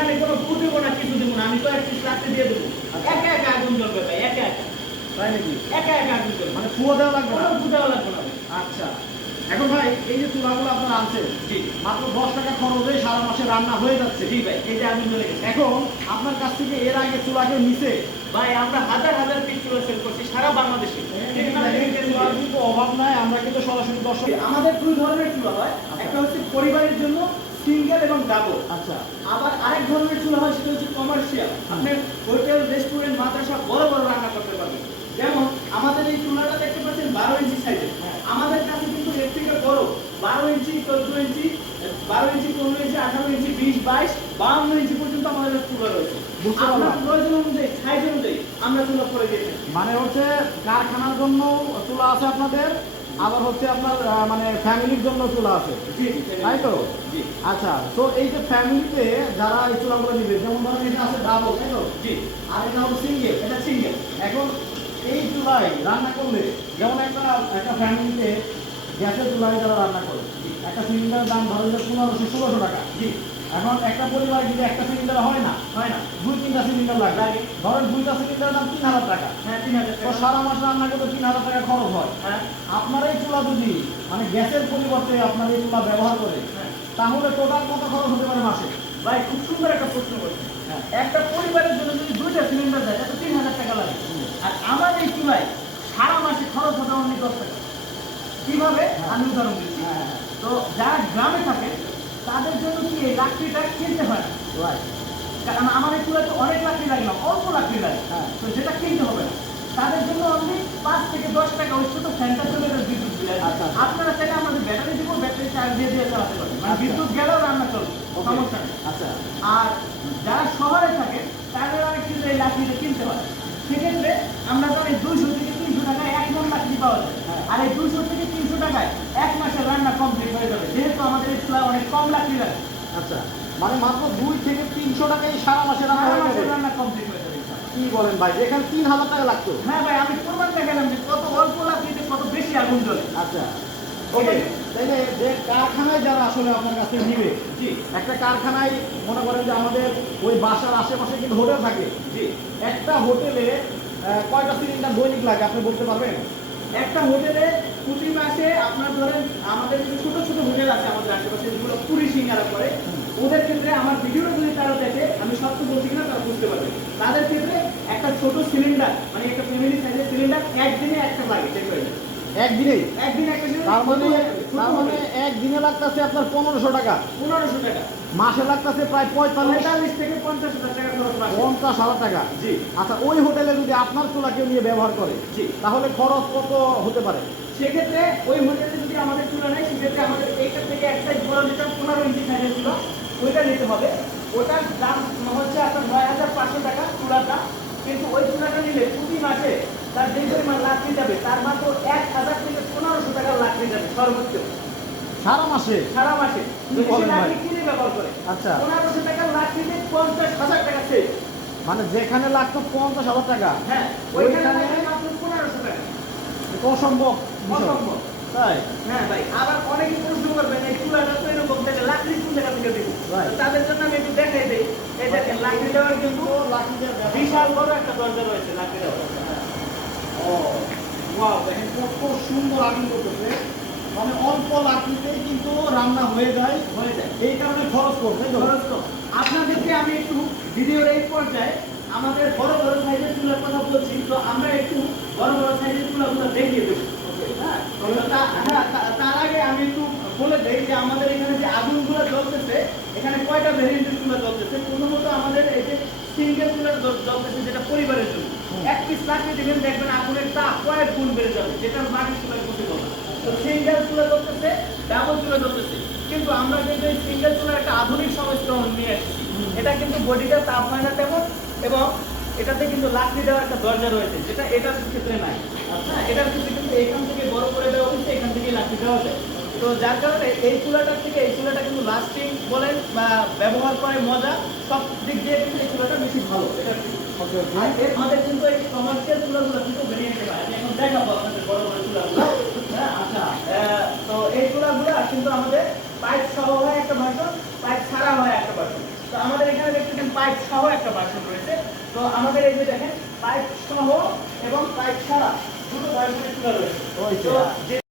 এখানে কোনো ফু দেবো না কিছু দেবো না। আমি তো এক পিস লাকড়ি দিয়ে দেবো। আচ্ছা। একা একা আগুন জ্বলবে ভাই একা একা। তাই নাকি? একা একা আগুন জ্বলবে। মানে কুয়ো দেওয়া লাগবে না? দেওয়া লাগবে না আচ্ছা। এখন ভাই এই যে চুলাগুলো আপনারা আনছেন জি। মাত্র দশ টাকা খরচে সারা মাসে রান্না হয়ে যাচ্ছে। জি ভাই এই যে আগুন জ্বলে গেছে। এখন আপনার কাছ থেকে এর আগে চুলাকে নিচে ভাই আমরা হাজার হাজার পিস চুলা সেল করছি সারা বাংলাদেশে। কিন্তু অভাব নাই আমরা কিন্তু সরাসরি দর্শক আমাদের দুই ধরনের চুলা হয়। একটা হচ্ছে পরিবারের জন্য সিঙ্গেল এবং ডাবল আচ্ছা। আবার আরেক ধরনের চুলা হয় সেটা হচ্ছে কমার্শিয়াল আপনি হোটেল রেস্টুরেন্ট মাদ্রাসা বড় বড় রান্না করতে পারবেন। যেমন আমাদের এই চুলাটা দেখতে পাচ্ছেন বারো ইঞ্চি সাইজের আমাদের কাছে কিন্তু এর থেকে বড়। বারো ইঞ্চি চোদ্দ ইঞ্চি বারো ইঞ্চি পনেরো ইঞ্চি আঠারো ইঞ্চি বিশ বাইশ বাউন্ন ইঞ্চি পর্যন্ত আমাদের চুলা রয়েছে। বুঝতে আপনার প্রয়োজন অনুযায়ী সাইজ অনুযায়ী আমরা চুলা করে দিয়েছি মানে হচ্ছে কারখানার জন্য চুলা আছে আপনাদের? আবার হচ্ছে আপনার মানে ফ্যামিলির জন্য চুলা আছে। তাই তো? আচ্ছা তো এই যে ফ্যামিলিতে যারা এই চুলা চুলাগুলো নিবে যেমন ধরেন এটা আছে ডাবল তাই তো? আর এটা হলো সিঙ্গেল এটা সিঙ্গেল এখন এই চুলায় রান্না করলে যেমন একটা একটা ফ্যামিলিতে গ্যাসের চুলায় যারা রান্না করে একটা সিলিন্ডারের দাম ধরেন পনেরোশো ষোলোশো টাকা। জি। এখন একটা পরিবার যদি একটা সিলিন্ডার হয় না হয় না দুই তিনটা সিলিন্ডার লাগে লাগে। ধরেন দুইটা সিলিন্ডারের দাম তিন হাজার টাকা। হ্যাঁ তিন হাজার তো সারা মাস রান্না তো তিন হাজার টাকা খরচ হয়। হ্যাঁ। আপনার এই চুলা যদি মানে গ্যাসের পরিবর্তে আপনার এই চুলা ব্যবহার করে হ্যাঁ। তাহলে টোটাল কত খরচ হতে পারে মাসে? ভাই খুব সুন্দর একটা প্রশ্ন করছেন। হ্যাঁ। একটা পরিবারের জন্য যদি দুইটা সিলিন্ডার দেয় তাহলে তিন হাজার টাকা লাগে। আর আমার এই চুলায় সারা মাসে খরচ হবে অনলি দশ টাকা কীভাবে আমি উদাহরণ দিচ্ছি। হ্যাঁ। তো যারা গ্রামে থাকে তাদের জন্য কি এই লাকড়িটা কিনতে হয় কারণ আমার এই চুলাতে অনেক লাকড়ি লাগে না অল্প লাকড়ি লাগে। হ্যাঁ। তো সেটা কিনতে হবে না। তাদের জন্য অনলি পাঁচ থেকে দশ টাকা ওই ছোট ফ্যানটা চলে যাবে বিদ্যুৎ বিল আচ্ছা। আপনারা চাইলে আমাদের ব্যাটারি দিব ব্যাটারি চার্জ দিয়ে দিয়ে চালাতে পারবেন। মানে আচ্ছা। বিদ্যুৎ গেলেও রান্না চলবে সমস্যা নেই। আচ্ছা। আর যারা শহরে থাকে তাদের অনেক কিন্তু এই লাকড়িটা কিনতে হয়। সেক্ষেত্রে আমরা জানি দুইশো থেকে তিনশো টাকায় এক মন লাকড়ি পাওয়া যায়। হ্যাঁ। আর এই দুইশো থেকে তিনশো টাকায় এক মাসের রান্না কমপ্লিট হয়ে যাবে। চুলায় অনেক কম লাকড়ি লাগে আচ্ছা মানে মাত্র দুই থেকে তিনশো টাকায় সারা মাসে রান্না কমপ্লিট হয়ে যাবে? কি বলেন ভাই এখানে তিন হাজার টাকা লাগতো? হ্যাঁ ভাই আমি প্রমাণ দেখালাম যে কত অল্প লাকড়িতে কত বেশি আগুন জ্বলে। আচ্ছা ওকে তাইলে যে কারখানায় যারা আসলে আপনার কাছে নিবে জি। একটা কারখানায় মনে করেন যে আমাদের ওই বাসার আশেপাশে কিন্তু হোটেল থাকে জি। একটা হোটেলে কয়টা সিলিন্ডার দৈনিক লাগে আপনি বলতে পারবেন? একটা হোটেলে প্রতি মাসে আপনার ধরেন আমাদের যে ছোট ছোট হোটেল আছে আমাদের আশেপাশে যেগুলো পুরি সিঙ্গারা করে ওদের ক্ষেত্রে আমার ভিডিওটা যদি তারা দেখে আমি সত্য বলছি কিনা তারা বুঝতে পারবে। তাদের ক্ষেত্রে একটা ছোট সিলিন্ডার মানে একটা ফ্যামিলি সাইজের সিলিন্ডার একদিনে একটা লাগে শেষ হয়ে যায় একদিনেই একদিনে একটা তার মানে তার মানে একদিনে লাগতেছে আপনার পনেরোশো টাকা। পনেরোশো টাকা। মাসে লাগতেছে প্রায় পঁয়তাল্লিশ পঁয়তাল্লিশ থেকে পঞ্চাশ হাজার টাকা খরচ পঞ্চাশ হাজার টাকা। জি। আচ্ছা ওই হোটেলে যদি আপনার চুলা কেউ নিয়ে ব্যবহার করে জি। তাহলে খরচ কত হতে পারে? সেক্ষেত্রে ওই হোটেলে যদি আমাদের চুলা নেয় সেক্ষেত্রে আমাদের এইটা থেকে এক সাইজ বড় যেটা পনেরো ইঞ্চি সাইজের চুলা ওইটা নিতে হবে। ওটার দাম হচ্ছে আপনার নয় হাজার পাঁচশো টাকা চুলাটা কিন্তু ওই চুলাটা নিলে প্রতি মাসে তার যে পরিমাণ লাকড়ি যাবে তার মাত্র এক হাজার থেকে পনেরোশো টাকার লাকড়ি যাবে সর্বোচ্চ। সারা মাসে? সারা মাসে। সে। লাকড়ি কিনে ব্যবহার করে আচ্ছা। পনেরোশো টাকার লাকড়িতে পঞ্চাশ হাজার টাকা সেভ মানে যেখানে লাগতো পঞ্চাশ হাজার টাকা হ্যাঁ ওইখানে ওইখানে মাত্র পনেরোশো টাকা। অসম্ভব। অসম্ভব। তাই? হ্যাঁ ভাই আবার অনেকে প্রশ্ন করবেন এই চুলাটা তো এরকম থেকে লাকড়ি কোন জায়গা থেকে দিব? তাদের জন্য আমি একটু দেখাই দিই। এই দেখেন লাকড়ি দেওয়ার কিন্তু বিশাল বড় একটা দরজা রয়েছে লাকড়ি দেওয়ার। ও ওয়াও দেখেন কত সুন্দর আগুন করতেছে মানে অল্প লাকড়িতেই কিন্তু রান্না হয়ে যায়। হয়ে যায়। এই কারণে খরচ করবে খরচ কম। আপনাদেরকে আমি একটু ভিডিওর এই পর্যায়ে আমাদের বড় বড় সাইজের চুলার কথা বলছি তো আমরা একটু বড় বড় সাইজের চুলাগুলো দেখিয়ে দেবো। হ্যাঁ হ্যাঁ, তার আগে আমি একটু বলে দেই যে আমাদের এখানে যে আগুনগুলো জ্বলতেছে এখানে কয়টা ভেরিয়েন্টের চুলা জ্বলতেছে? প্রথমত আমাদের এই যে সিঙ্গেল চুলা জ্বলতেছে যেটা পরিবারের জন্য। এক পিস লাকড়ি দিবেন দেখবেন আগুনের তাপ কয়েক গুণ বেড়ে যাবে যেটা মাটির চুলায় পসিবল না তো সিঙ্গেল চুলা জ্বলতেছে ডাবল চুলা জ্বলতেছে। কিন্তু আমরা কিন্তু এই সিঙ্গেল চুলার একটা আধুনিক সংস্করণ নিয়ে এসেছি এটা কিন্তু বডিটা তাপ হয় না তেমন এবং এটাতে কিন্তু লাকড়ি দেওয়ার একটা দরজা রয়েছে যেটা এটার ক্ষেত্রে নাই। আচ্ছা এটার ক্ষেত্রে কিন্তু এখান থেকে বড় করে দেওয়া হচ্ছে এখান থেকে লাকড়ি দেওয়া যায় তো যার কারণে এই চুলাটার থেকে এই চুলাটা কিন্তু লাস্টিং বলেন বা ব্যবহার করে মজা সব দিক দিয়ে কিন্তু এই চুলাটা বেশি ভালো। এটা এর আমাদের কিন্তু এই কমার্শিয়াল চুলাগুলো কিন্তু ভেরিয়েন্টে হয় আমি এখন দেখাবো আপনাদের বড় বড় চুলাগুলো। হ্যাঁ আচ্ছা তো এই চুলাগুলো কিন্তু আমাদের পাইপ সহ হয় একটা ভার্সন পাইপ ছাড়া হয় একটা ভার্সন তো আমাদের এখানে দেখতেছেন পাইপ সহ একটা ভার্সন রয়েছে। তো আমাদের এই যে দেখেন পাইপ সহ এবং পাইপ ছাড়া দুটো ভার্সনের রয়েছে